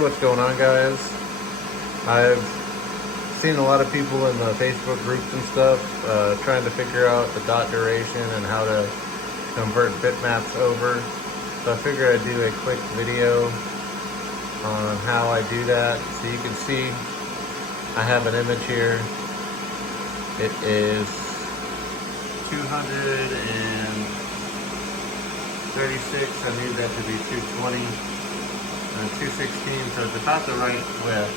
What's going on, guys? I've seen a lot of people in the Facebook groups and stuff trying to figure out the dot duration and how to convert bitmaps over. So I figured I'd do a quick video on how I do that. So you can see I have an image here. It is 236. I need that to be 220. 216, so it's about the right width.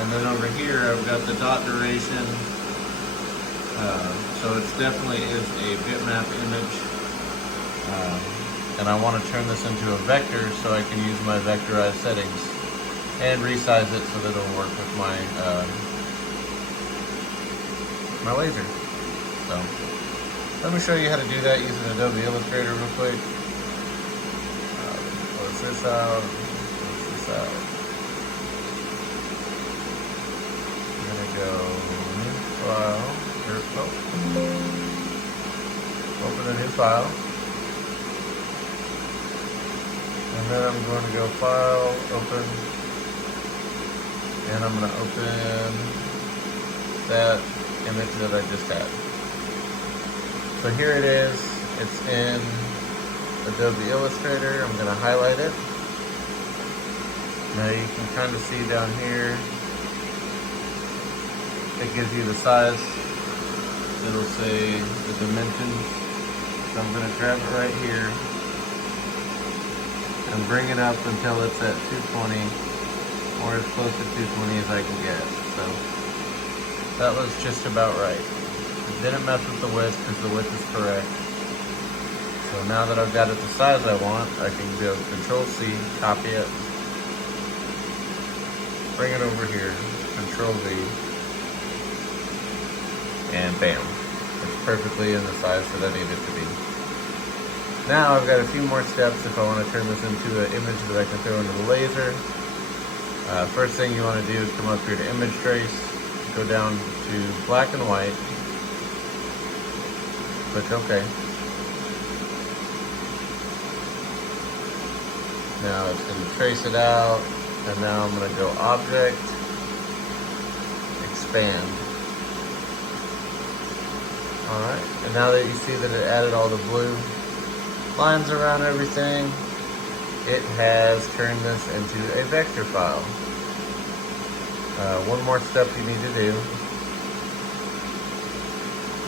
And then over here I've got the dot duration, so it definitely is a bitmap image, and I want to turn this into a vector so I can use my vectorized settings and resize it so that it'll work with my my laser. So let me show you how to do that using Adobe Illustrator real quick. Close this out. I'm gonna go new file, open a new file, and then I'm going to go file, open, and I'm going to open that image that I just had. So here it is, it's in Adobe Illustrator. I'm going to highlight it. Now you can kind of see down here, it gives you the size. It'll say the dimensions. So I'm going to grab it right here and bring it up until it's at 220 or as close to 220 as I can get. So that was just about right. It didn't mess with the width because the width is correct. So now that I've got it the size I want, I can go Control C, copy it, bring it over here, Control V, and bam, it's perfectly in the size that I need it to be. Now I've got a few more steps if I want to turn this into an image that I can throw into the laser. First thing you want to do is come up here to Image Trace, go down to black and white, click OK. Now it's going to trace it out. And now I'm going to go Object, Expand. Alright, and now that you see that it added all the blue lines around everything, it has turned this into a vector file. One more step you need to do.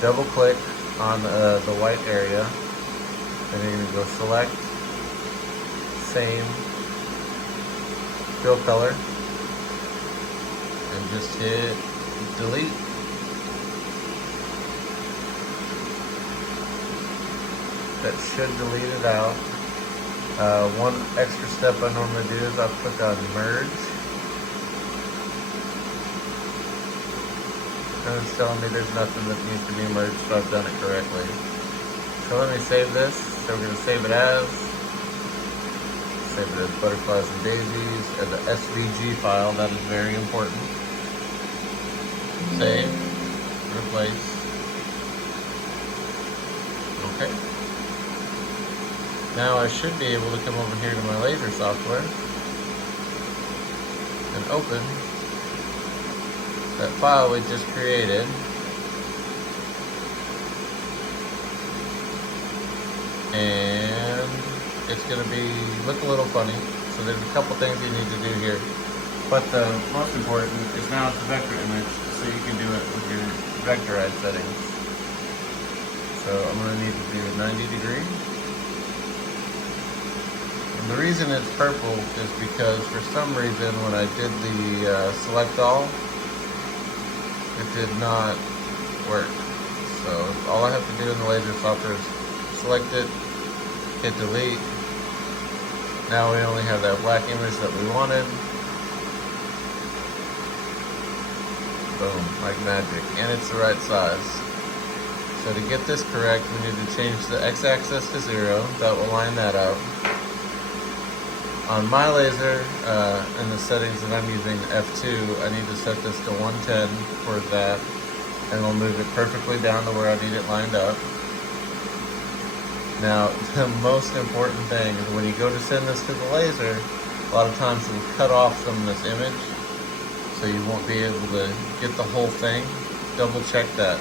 Double click on the white area, and you're going to go Select, Same, Fill color, and just hit delete. That should delete it out. One extra step I normally do is I'll click on merge, and it's telling me there's nothing that needs to be merged, so I've done it correctly. So let me save this. So we're going to save it as butterflies and daisies, and the SVG file, that is very important. Save, replace. Okay. Now I should be able to come over here to my laser software and open that file we just created. And it's going to look a little funny, so there's a couple things you need to do here. But the most important is now it's a vector image, so you can do it with your vectorized settings. So I'm going to need to do 90 degree. And the reason it's purple is because for some reason when I did the select all, it did not work. So all I have to do in the laser software is select it, hit delete. Now we only have that black image that we wanted. Boom, like magic. And it's the right size. So to get this correct, we need to change the x-axis to 0. That will line that up. On my laser, in the settings that I'm using, F2, I need to set this to 110 for that. And we'll move it perfectly down to where I need it lined up. Now, the most important thing is when you go to send this to the laser, a lot of times it'll cut off some of this image, so you won't be able to get the whole thing. Double check that.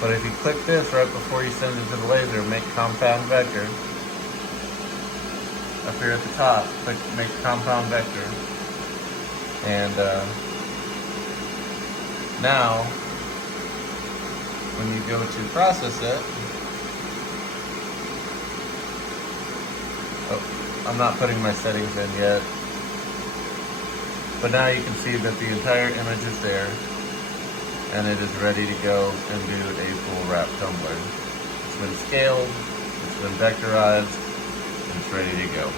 But if you click this right before you send it to the laser, make compound vector. Up here at the top, click make compound vector. And now, when you go to process it, oh, I'm not putting my settings in yet. But now you can see that the entire image is there, and it is ready to go and do a full wrap tumbler. It's been scaled, it's been vectorized, and it's ready to go.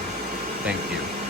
Thank you.